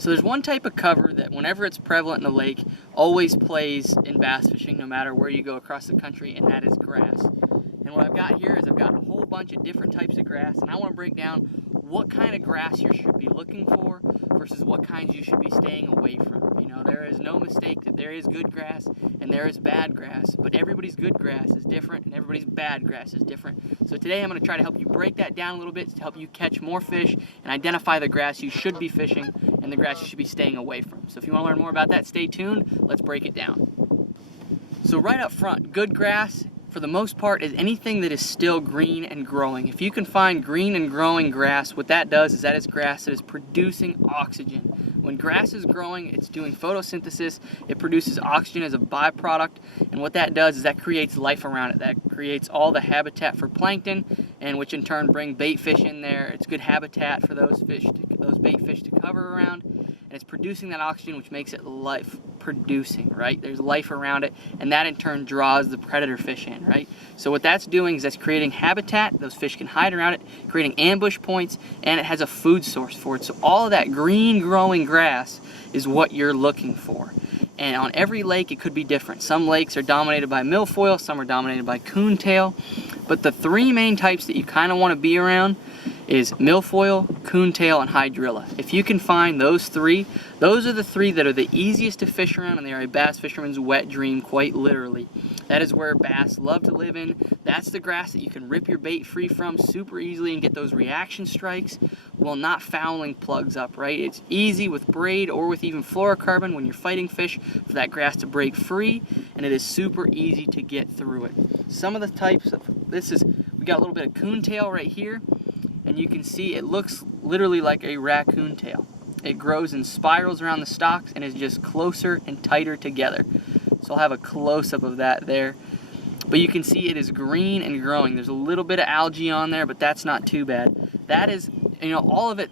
So there's one type of cover that whenever it's prevalent in a lake always plays in bass fishing no matter where you go across the country, and that is grass. And what I've got here is I've got a whole bunch of different types of grass, and I want to break down what kind of grass you should be looking for versus what kinds you should be staying away from. You know, there is no mistake that there is good grass and there is bad grass, but everybody's good grass is different and everybody's bad grass is different. So today I'm going to try to help you break that down a little bit to help you catch more fish and identify the grass you should be fishing and the grass you should be staying away from. So if you want to learn more about that, stay tuned. Let's break it down. So right up front, good grass, for the most part, is anything that is still green and growing. If you can find green and growing grass, what that does is that is grass that is producing oxygen. When grass is growing, it's doing photosynthesis, it produces oxygen as a byproduct, and what that does is that creates life around it. That creates all the habitat for plankton, and which in turn bring bait fish in there. It's good habitat for those bait fish to cover around, and it's producing that oxygen, which makes it life producing, right? There's life around it, and that in turn draws the predator fish in, right? So what that's doing is that's creating habitat, those fish can hide around it, creating ambush points, and it has a food source for it. So all of that green growing grass is what you're looking for. And on every lake it could be different. Some lakes are dominated by milfoil, some are dominated by coontail, but the three main types that you kind of want to be around is milfoil, coontail, and hydrilla. If you can find those three, those are the three that are the easiest to fish around, and they are a bass fisherman's wet dream, quite literally. That is where bass love to live in. That's the grass that you can rip your bait free from super easily and get those reaction strikes while not fouling plugs up, right? It's easy with braid or with even fluorocarbon when you're fighting fish for that grass to break free, and it is super easy to get through it. Some of the types of, we got a little bit of coontail right here, and you can see it looks literally like a raccoon tail. It grows in spirals around the stalks and is just closer and tighter together. So I'll have a close-up of that there. But you can see it is green and growing. There's a little bit of algae on there, but that's not too bad. That is, you know, all of it,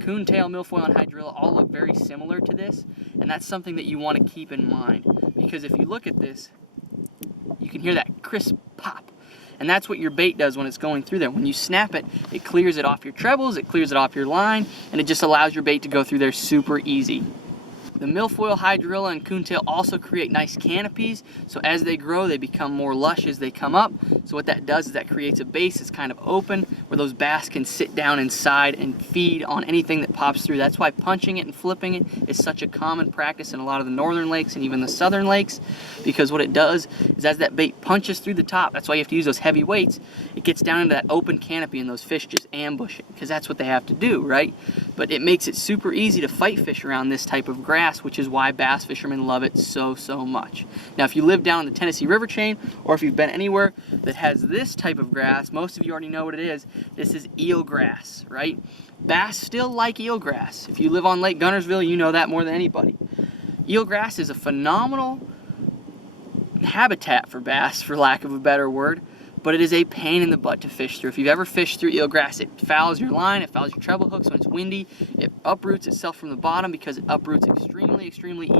coontail, milfoil, and hydrilla all look very similar to this, and that's something that you want to keep in mind. Because if you look at this, you can hear that crisp pop. And that's what your bait does when it's going through there. When you snap it, it clears it off your trebles, it clears it off your line, and it just allows your bait to go through there super easy. The milfoil, hydrilla, and coontail also create nice canopies, so as they grow, they become more lush as they come up. So what that does is that creates a base that's kind of open, where those bass can sit down inside and feed on anything that pops through. That's why punching it and flipping it is such a common practice in a lot of the northern lakes and even the southern lakes, because what it does is as that bait punches through the top, that's why you have to use those heavy weights, it gets down into that open canopy and those fish just ambush it, because that's what they have to do, right? But it makes it super easy to fight fish around this type of grass, which is why bass fishermen love it so much. Now if you live down the Tennessee River chain, or if you've been anywhere that has this type of grass, most of you already know what it is. This is eelgrass, right? Bass still like eelgrass. If you live on Lake Guntersville, you know that more than anybody. Eelgrass is a phenomenal habitat for bass, for lack of a better word, but it is a pain in the butt to fish through. If you've ever fished through eelgrass, it fouls your line, it fouls your treble hooks when it's windy, it uproots itself from the bottom because it uproots extremely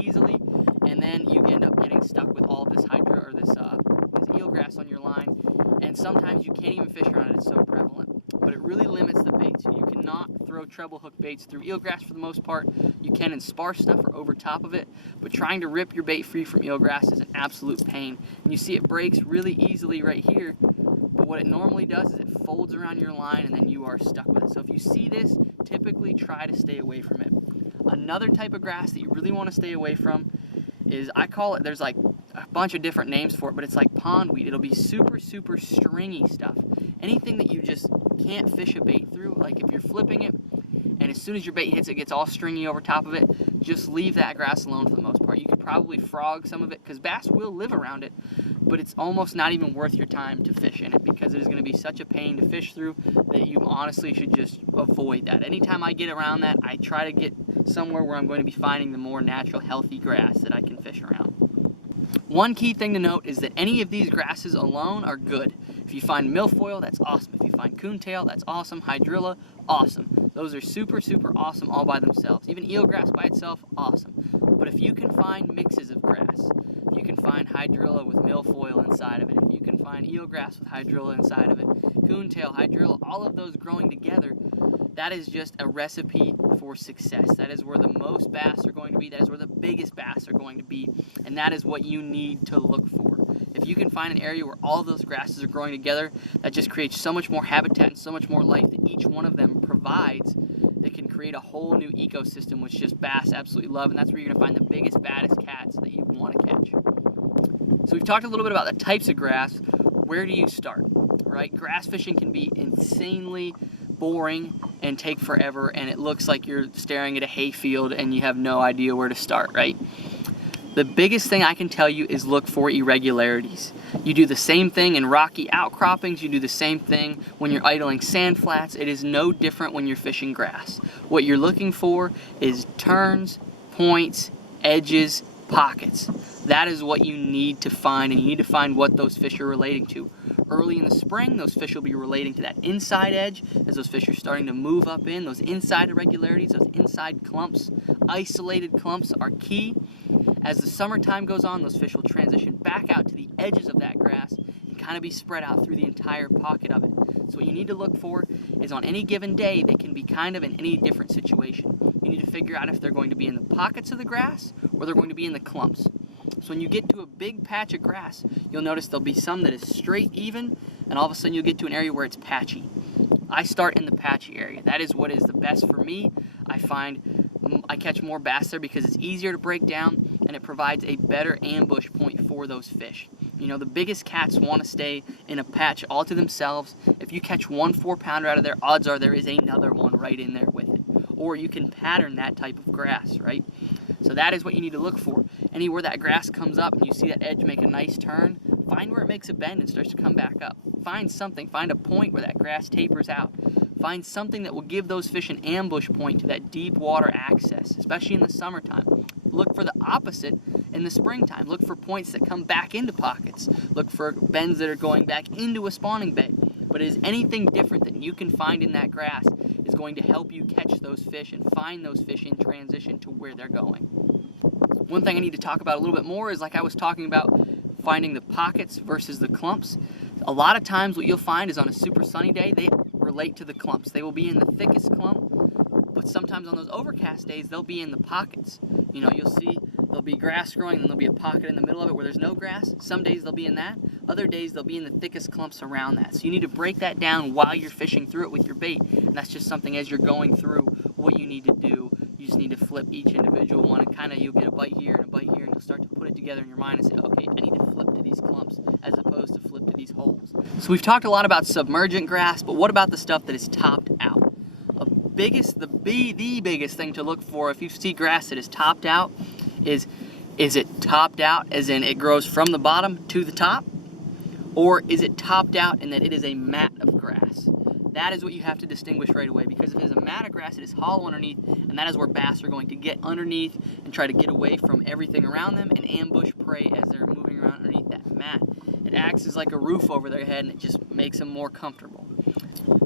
easily, and then you end up getting stuck with all of this hydra, or this eelgrass on your line, and sometimes you can't even fish around it, it's so prevalent. But it really limits the baits. You cannot throw treble hook baits through eelgrass for the most part. You can in sparse stuff or over top of it, but trying to rip your bait free from eelgrass is an absolute pain. And you see it breaks really easily right here, but what it normally does is it folds around your line and then you are stuck with it. So if you see this, typically try to stay away from it. Another type of grass that you really want to stay away from is, I call it, there's like a bunch of different names for it, but it's like pondweed. It'll be super stringy stuff. Anything that you just can't fish a bait through, like if you're flipping it, and as soon as your bait hits it gets all stringy over top of it, just leave that grass alone for the most part. You could probably frog some of it, because bass will live around it, but it's almost not even worth your time to fish in it, because it is going to be such a pain to fish through that you honestly should just avoid that. Anytime I get around that, I try to get somewhere where I'm going to be finding the more natural, healthy grass that I can fish around. One key thing to note is that any of these grasses alone are good. If you find milfoil, that's awesome. If you find coontail, that's awesome. Hydrilla, awesome. Those are super, super awesome all by themselves. Even eelgrass by itself, awesome. But if you can find mixes of grass, if you can find hydrilla with milfoil inside of it, if you can find eelgrass with hydrilla inside of it, coontail, hydrilla, all of those growing together, that is just a recipe for success. That is where the most bass are going to be. That is where the biggest bass are going to be. And that is what you need to look for. If you can find an area where all of those grasses are growing together, that just creates so much more habitat and so much more life that each one of them provides, that can create a whole new ecosystem, which just bass absolutely love. And that's where you're going to find the biggest, baddest cats that you want to catch. So we've talked a little bit about the types of grass. Where do you start, right? Grass fishing can be insanely boring and take forever, and it looks like you're staring at a hayfield and you have no idea where to start, right? The biggest thing I can tell you is look for irregularities. You do the same thing in rocky outcroppings, you do the same thing when you're idling sand flats. It is no different when you're fishing grass. What you're looking for is turns, points, edges, pockets. That is what you need to find, and you need to find what those fish are relating to. Early in the spring, those fish will be relating to that inside edge as those fish are starting to move up in. Those inside irregularities, those inside clumps, isolated clumps are key. As the summertime goes on, those fish will transition back out to the edges of that grass and kind of be spread out through the entire pocket of it. So what you need to look for is on any given day, they can be kind of in any different situation. You need to figure out if they're going to be in the pockets of the grass or they're going to be in the clumps. So when you get to a big patch of grass, you'll notice there'll be some that is straight even, and all of a sudden you'll get to an area where it's patchy. I start in the patchy area. That is what is the best for me. I find I catch more bass there because it's easier to break down and it provides a better ambush point for those fish. You know, the biggest cats want to stay in a patch all to themselves. If you catch one 4-pounder out of there, odds are there is another one right in there with it. Or you can pattern that type of grass, right? So that is what you need to look for. Anywhere that grass comes up and you see that edge make a nice turn, find where it makes a bend and starts to come back up. Find something, find a point where that grass tapers out. Find something that will give those fish an ambush point to that deep water access, especially in the summertime. Look for the opposite in the springtime. Look for points that come back into pockets. Look for bends that are going back into a spawning bed. But it is anything different that you can find in that grass is going to help you catch those fish and find those fish in transition to where they're going. One thing I need to talk about a little bit more is, like I was talking about, finding the pockets versus the clumps. A lot of times what you'll find is on a super sunny day, they relate to the clumps. They will be in the thickest clump, but sometimes on those overcast days, they'll be in the pockets. You know, you'll see there'll be grass growing and there'll be a pocket in the middle of it where there's no grass. Some days they'll be in that. Other days they'll be in the thickest clumps around that. So you need to break that down while you're fishing through it with your bait. And that's just something as you're going through what you need to do. You just need to flip each individual one and kind of you'll get a bite here and a bite here and you'll start to put it together in your mind and say, okay, I need to flip to these clumps as opposed to flip to these holes. So we've talked a lot about submergent grass, but what about the stuff that is topped out? The biggest thing to look for if you see grass that is topped out is it topped out as in it grows from the bottom to the top? Or is it topped out in that it is a mat of grass? That is what you have to distinguish right away, because if it is a mat of grass, it is hollow underneath, and that is where bass are going to get underneath and try to get away from everything around them and ambush prey as they're moving around underneath that mat. It acts as like a roof over their head and it just makes them more comfortable.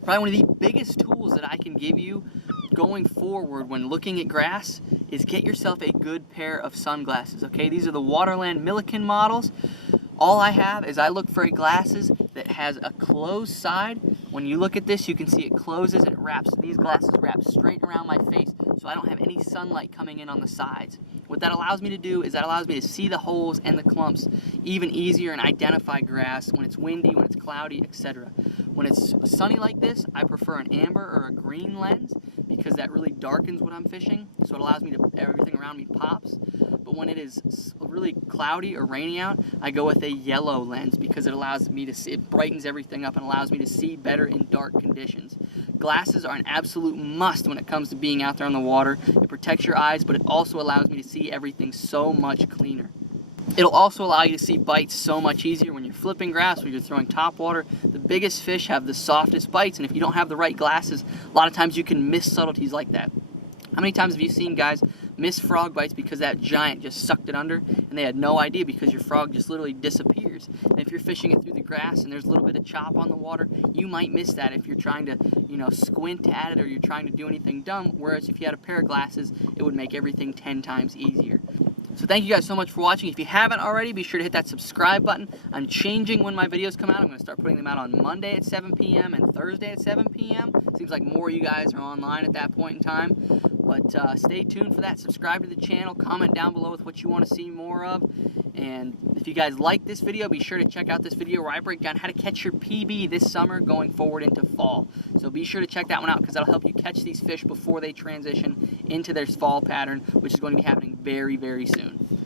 Probably one of the biggest tools that I can give you going forward when looking at grass is get yourself a good pair of sunglasses, okay? These are the Waterland Milliken models. All I have is I look for glasses that has a closed side. When you look at this, you can see it closes and it wraps. These glasses wrap straight around my face, so I don't have any sunlight coming in on the sides. What that allows me to do is that allows me to see the holes and the clumps even easier and identify grass when it's windy, when it's cloudy, etc. When it's sunny like this, I prefer an amber or a green lens because that really darkens what I'm fishing, so it allows me to, everything around me pops. But when it is really cloudy or rainy out, I go with a yellow lens because it allows me to see, it brightens everything up and allows me to see better in dark conditions. Glasses are an absolute must when it comes to being out there on the water. It protects your eyes, but it also allows me to see everything so much cleaner. It'll also allow you to see bites so much easier when you're flipping grass, when you're throwing top water. The biggest fish have the softest bites, and if you don't have the right glasses, a lot of times you can miss subtleties like that. How many times have you seen guys miss frog bites because that giant just sucked it under, and they had no idea because your frog just literally disappears. And if you're fishing it through the grass and there's a little bit of chop on the water, you might miss that if you're trying to, you know, squint at it or you're trying to do anything dumb, whereas if you had a pair of glasses, it would make everything 10 times easier. So thank you guys so much for watching. If you haven't already, be sure to hit that subscribe button. I'm changing when my videos come out. I'm going to start putting them out on Monday at 7 p.m. and Thursday at 7 p.m. Seems like more of you guys are online at that point in time. But stay tuned for that. Subscribe to the channel. Comment down below with what you want to see more of. And if you guys like this video, be sure to check out this video where I break down how to catch your PB this summer going forward into fall. So be sure to check that one out because that'll help you catch these fish before they transition into their fall pattern, which is going to be happening very, very soon.